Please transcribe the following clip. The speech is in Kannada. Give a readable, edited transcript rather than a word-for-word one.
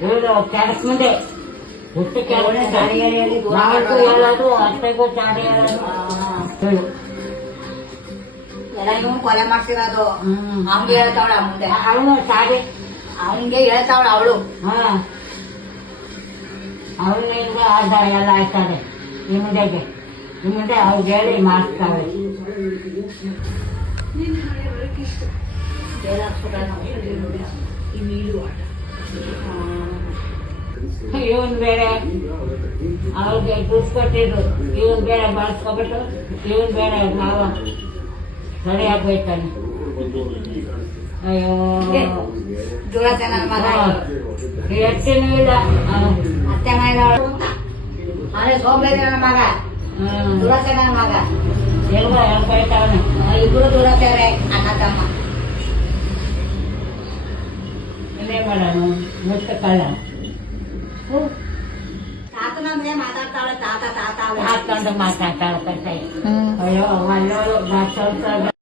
ಇವರು ಕ್ಯಾರೆಟ್ ಮುಂದೆ ಹುಟ್ಟು ಕ್ಯಾರೆಟ್ ನಾಲ್ಕು ಹೇಳೋದು ಅಷ್ಟೇಗೂ ಚಾಡಿ ಹೇಳೋದು ಹೇಳು ಎಲ್ಲ ಇವ್ನು ಕೊಲೆ ಮಾಡ್ಸಿರೋದು ಅವ್ನಿಗೆ ಹೇಳ್ತಾವಳ ಮುಂದೆ ಅವನು ಚಾಡಿ ಅವನಿಗೆ ಹೇಳ್ತಾವಳ ಅವಳು ಅವನಿಂದ ಆಧಾರ ಎಲ್ಲ ಆಯ್ತಾರೆ ಈ ಮುಂದೆಗೆ ಈ ಮುಂದೆ ಅವ್ರಿಗೆ ಹೇಳಿ ಮಾಡಿಸ್ತಾಳೆ ಇವನ್ ಬೇರೆ ಅವ್ರಿಗೆ ದುಡ್ಡು ಕೊಟ್ಟಿದ್ರು ಇವನ್ ಬೇರೆ ಬಳಸ್ಕೊಬಿಟ್ಟು ಇವನ್ ಬೇರೆ ಮಾವ ಸರಿಯಾಗಿ ಹೋಯ್ತಾನೆ ಅಯ್ಯೋ ದುರತೆ ನನ್ನ ಮಗ ಎಷ್ಟೇನೂ ಇಲ್ಲ ಅತ್ತೆ ಮನೆಯವರು ಅದೇ ಸೋಂಬೇರಿ ನನ್ನ ಮಗ ದುರತೆ ನನ್ನ ಮಗ ಎಲ್ಲ ಹೇಳ್ತಾವನೆ ಇಬ್ರು ದುರತೆಯವ್ರೆ ಅಣ್ಣ ತಮ್ಮ ಇನ್ನೇ ಮಾಡೋಣ ಮುಟ್ಟ ಕಳ್ಳ ತಾತನ ಮೇಲೆ ಮಾತಾಡ್ತಾಳೆ ತಾತ ತಾತ ಹಾಕೊಂಡು ಮಾತಾಡ್ತಾಳೆ ಅಯ್ಯೋ ಅಲ್ಲೋ